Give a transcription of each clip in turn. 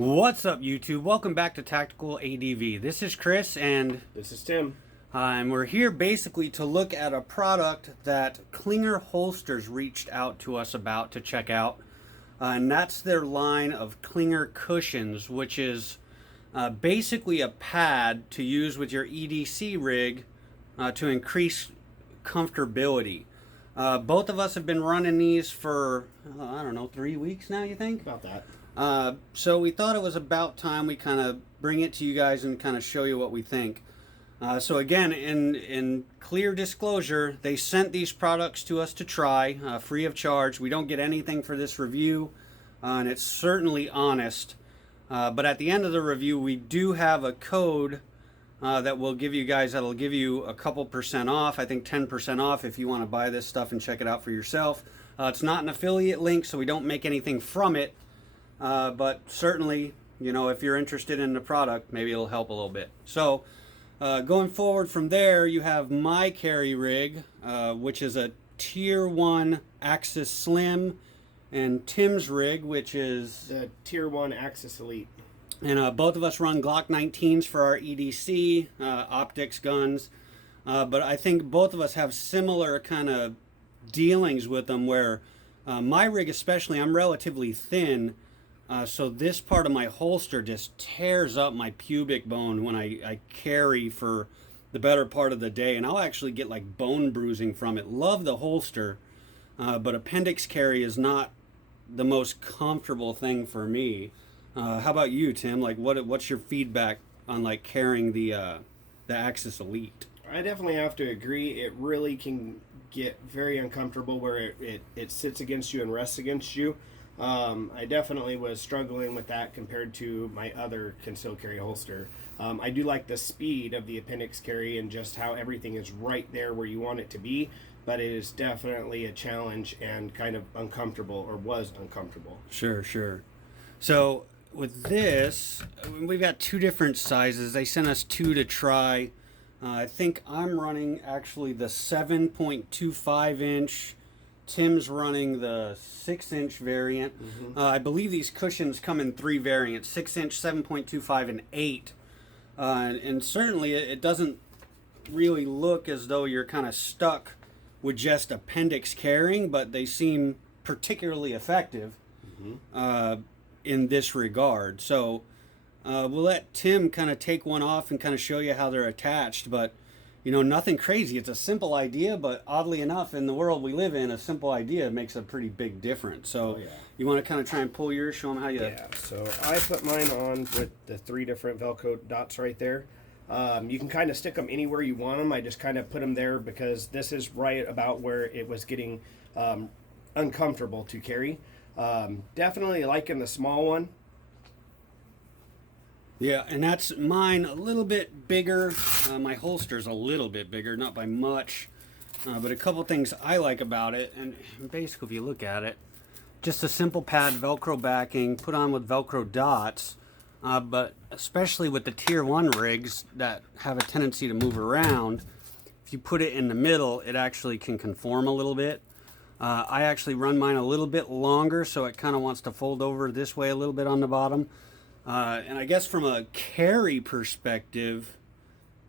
What's up, YouTube? Welcome back to TacticalAdv. This is Chris, and This is Tim. we're here basically to look at a product that Klinger Holsters reached out to us about to check out, and that's their line of Klinger cushions, which is basically a pad to use with your EDC rig to increase comfortability. Both of us have been running these for, I don't know, 3 weeks now, you think? About that. So we thought it was about time we kind of bring it to you guys and kind of show you what we think. So again, in clear disclosure, they sent these products to us to try, free of charge. We don't get anything for this review, and it's certainly honest. But at the end of the review, we do have a code that we'll give you guys that'll give you a couple % off. I think 10% off if you want to buy this stuff and check it out for yourself. It's not an affiliate link, so we don't make anything from it. But certainly, you know, if you're interested in the product, maybe it'll help a little bit. So going forward from there, you have my carry rig, which is a Tier 1 Axis Slim, and Tim's rig, which is The Tier 1 Axis Elite. and both of us run Glock 19s for our EDC optics guns. But I think both of us have similar kind of dealings with them where my rig especially, I'm relatively thin. So this part of my holster just tears up my pubic bone when I carry for the better part of the day. And I'll actually get like bone bruising from it. Love the holster, but appendix carry is not the most comfortable thing for me. How about you, Tim? Like, what's your feedback on like carrying the Axis Elite? I definitely have to agree. It really can get very uncomfortable where it sits against you and rests against you. I definitely was struggling with that compared to my other concealed carry holster. I do like the speed of the appendix carry and just how everything is right there where you want it to be, but it is definitely a challenge and kind of uncomfortable, or was uncomfortable. Sure. So with this, we've got two different sizes. They sent us two to try. I think I'm running actually the 7.25 inch. Tim's running the 6-inch variant. I believe these cushions come in three variants: 6-inch, 7.25, and 8. And certainly it doesn't really look as though you're kind of stuck with just appendix carrying, but they seem particularly effective in this regard. So we'll let Tim kind of take one off and kind of show you how they're attached, but you know, nothing crazy. It's a simple idea, but oddly enough, in the world we live in, a simple idea makes a pretty big difference. So you want to kind of try and pull yours, show them how you... Yeah, so I put mine on with the 3 different Velcro dots right there. You can kind of stick them anywhere you want them. I just kind of put them there because this is right about where it was getting uncomfortable to carry. Definitely liking the small one. Yeah, and that's mine, a little bit bigger. My holster's a little bit bigger, not by much. But a couple things I like about it, and basically if you look at it, just a simple pad, Velcro backing, put on with Velcro dots. But especially with the Tier 1 rigs that have a tendency to move around, if you put it in the middle, it actually can conform a little bit. I actually run mine a little bit longer, so it kind of wants to fold over this way a little bit on the bottom. And I guess from a carry perspective,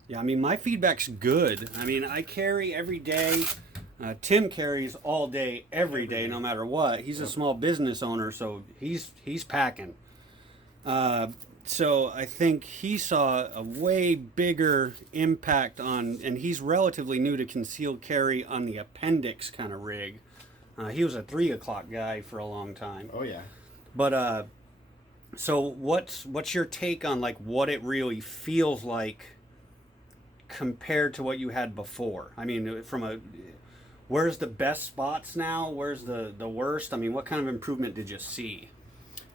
yeah, I mean, my feedback's good. I mean, I carry every day. Tim carries all day, every day, no matter what. He's a small business owner, so he's packing. So I think he saw a way bigger impact on, and he's relatively new to concealed carry on the appendix kind of rig. He was a 3 o'clock guy for a long time. Oh, yeah. But, so what's your take on like what it really feels like compared to what you had before? I mean, where's the best spots now? Where's the worst? I mean, what kind of improvement did you see?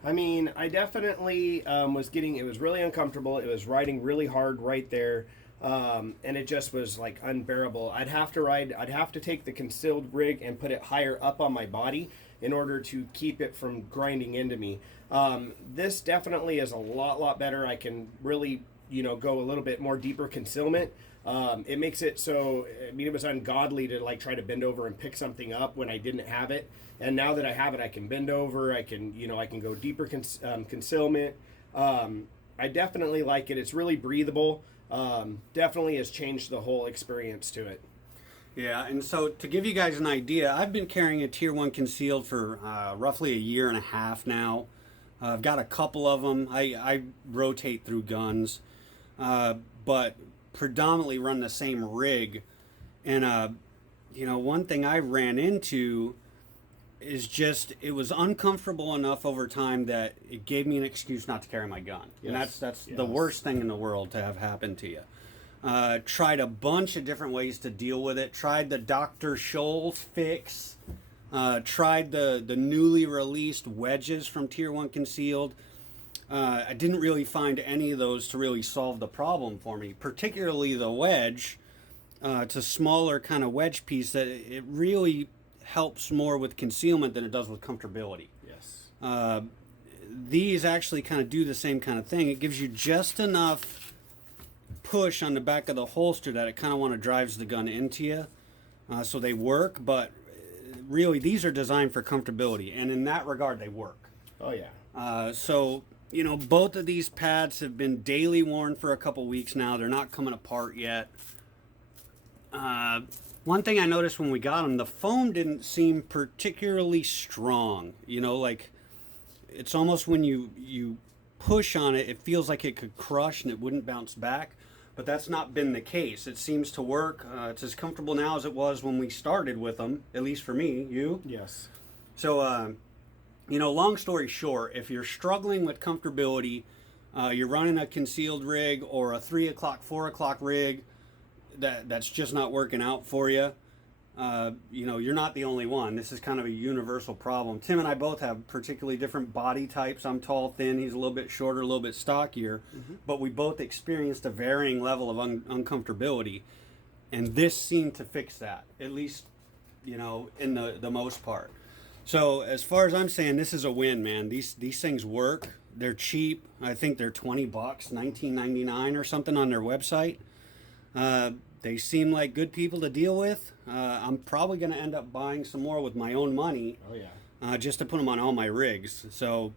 I mean, I definitely it was really uncomfortable. It was riding really hard right there. And it just was like unbearable. I'd have to take the concealed rig and put it higher up on my body in order to keep it from grinding into me. This definitely is a lot better. I can really, go a little bit more deeper concealment. It makes it so, I mean, it was ungodly to like try to bend over and pick something up when I didn't have it. And now that I have it, I can bend over, I can go deeper concealment. I definitely like it. It's really breathable. Definitely has changed the whole experience to it. Yeah, and so to give you guys an idea, I've been carrying a Tier 1 concealed for roughly a year and a half now. I've got a couple of them. I rotate through guns, but predominantly run the same rig. And, one thing I ran into is just it was uncomfortable enough over time that it gave me an excuse not to carry my gun. Yes. And that's Yes. the worst thing in the world to have happen to you. Tried a bunch of different ways to deal with it. Tried the Dr. Scholl fix. Tried the newly released wedges from Tier 1 Concealed. I didn't really find any of those to really solve the problem for me, particularly the wedge. It's a smaller kind of wedge piece that it really helps more with concealment than it does with comfortability. Yes. These actually kind of do the same kind of thing. It gives you just enough push on the back of the holster that it kind of drives the gun into you. So they work, but really these are designed for comfortability, and in that regard they work. Oh yeah. So both of these pads have been daily worn for a couple weeks now. They're not coming apart yet. One thing I noticed when we got them, the foam didn't seem particularly strong. Like it's almost when you push on it, it feels like it could crush and it wouldn't bounce back. But that's not been the case. It seems to work. It's as comfortable now as it was when we started with them, at least for me. You? Yes. So, long story short, if you're struggling with comfortability, you're running a concealed rig or a 3 o'clock, 4 o'clock rig that's just not working out for you, you're not the only one. This is kind of a universal problem. Tim and I both have particularly different body types. I'm tall, thin. He's a little bit shorter, a little bit stockier. Mm-hmm. But we both experienced a varying level of uncomfortability. And this seemed to fix that, at least, in the most part. So as far as I'm saying, this is a win, man. These things work. They're cheap. I think they're $20, $19.99 or something on their website. They seem like good people to deal with. I'm probably going to end up buying some more with my own money. Oh yeah. Just to put them on all my rigs. So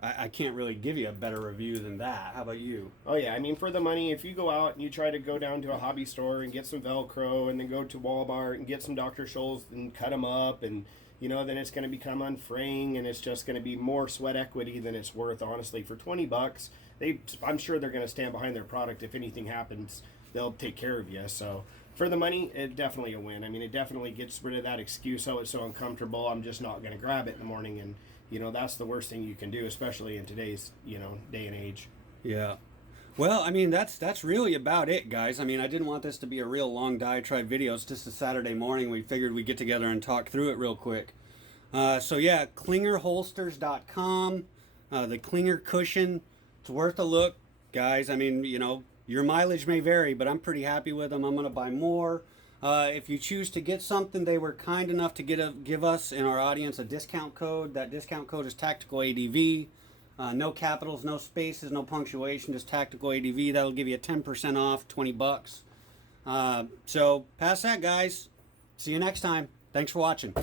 I can't really give you a better review than that. How about you? Oh yeah. I mean, for the money, if you go out and you try to go down to a hobby store and get some Velcro, and then go to Walmart and get some Dr. Scholl's and cut them up, and then it's going to become unfraying, and it's just going to be more sweat equity than it's worth. Honestly, for $20, I'm sure they're going to stand behind their product. If anything happens, they'll take care of you. So for the money, it's definitely a win. I mean, it definitely gets rid of that excuse, oh, it's so uncomfortable, I'm just not going to grab it in the morning. And, that's the worst thing you can do, especially in today's, day and age. Yeah. Well, I mean, that's really about it, guys. I mean, I didn't want this to be a real long diatribe video. It's just a Saturday morning. We figured we'd get together and talk through it real quick. So yeah, KlingerHolsters.com. The Klinger cushion, it's worth a look, guys. I mean, your mileage may vary, but I'm pretty happy with them. I'm going to buy more. If you choose to get something, they were kind enough to give us in our audience a discount code. That discount code is TacticalAdv. No capitals, no spaces, no punctuation, just TacticalAdv. That'll give you a 10% off, $20. So pass that, guys. See you next time. Thanks for watching.